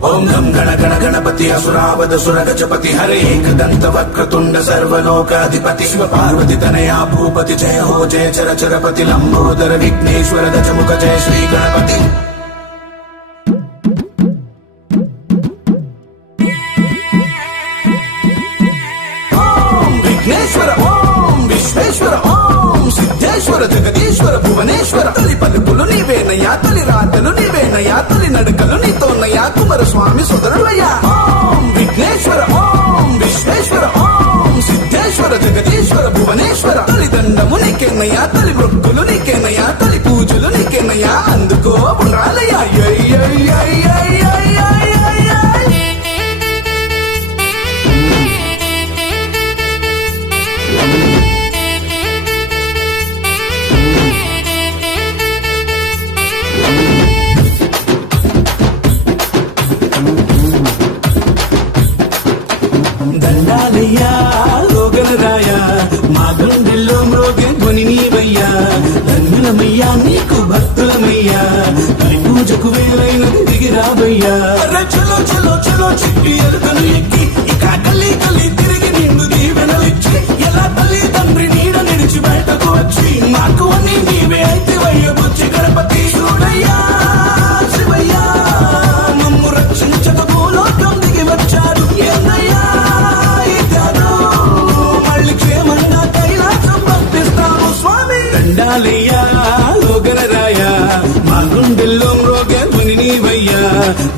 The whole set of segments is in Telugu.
ఓం గం గణ గణ గణపతి అసురావద సురగజపతి హరే ఏకదంత వక్రతుండ సర్వలోకాధిపతి శివ పార్వతి తనయా భూపతి జయ హో జయ చర చరపతి లంబోదర విఘ్నేశ్వర గజముఖ జయ శ్రీ గణపతి. విఘ్నేశ్వర ఓం విశ్వేశ్వర ఓం సిద్ధేశ్వర జగదీశ్వర భువనేశ్వర. తొలి పలుకులు నీవేనయ్యా తొలి రాతలు నీవేనయ్యా తొలి నడకలు నీతోనయ్యా నీకేమయ్యా? తల్లి బ్రొక్కులు నీకేమయ్యా? పూజకు వేలైనది దిగిరాబయ్యా అరే చలో చలో చలో చిట్టి ఎలుకను ఎక్కి ఇక కలి కలి తిరిగి నిండు దీవెనలిచ్చి ఎలా తల్లి తండ్రి నీడ నిడిచి బయటకు వచ్చి మాకు అన్ని నీవే అయితే వయ్యబుచ్చి గణపతి. చూడయ్యా శివయ్యా మమ్ము రక్షించక భూలోకం దిగి వచ్చారు. ఏందయ్యా ఇతను మళ్ళీ క్షేమంగా కైలాసం పంపిస్తాము స్వామి. దండాలయ్యా లోగనరాయా మా గుండెల్లో నీవయ్యా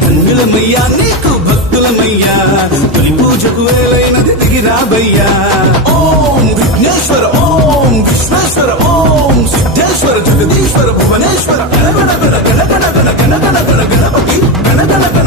ధన్యులమయ్యా నీకు భక్తులమయ్యా. తొలి పూజకు వేలైనది దిగిరాబయ్యా ఓం విఘ్నేశ్వర ఓం విశ్వేశ్వర ఓం సిద్ధేశ్వర జగదీశ్వర భువనేశ్వర. గణగణ గణ గణ గణ గణ గణ గణ గణపతి గణ గణ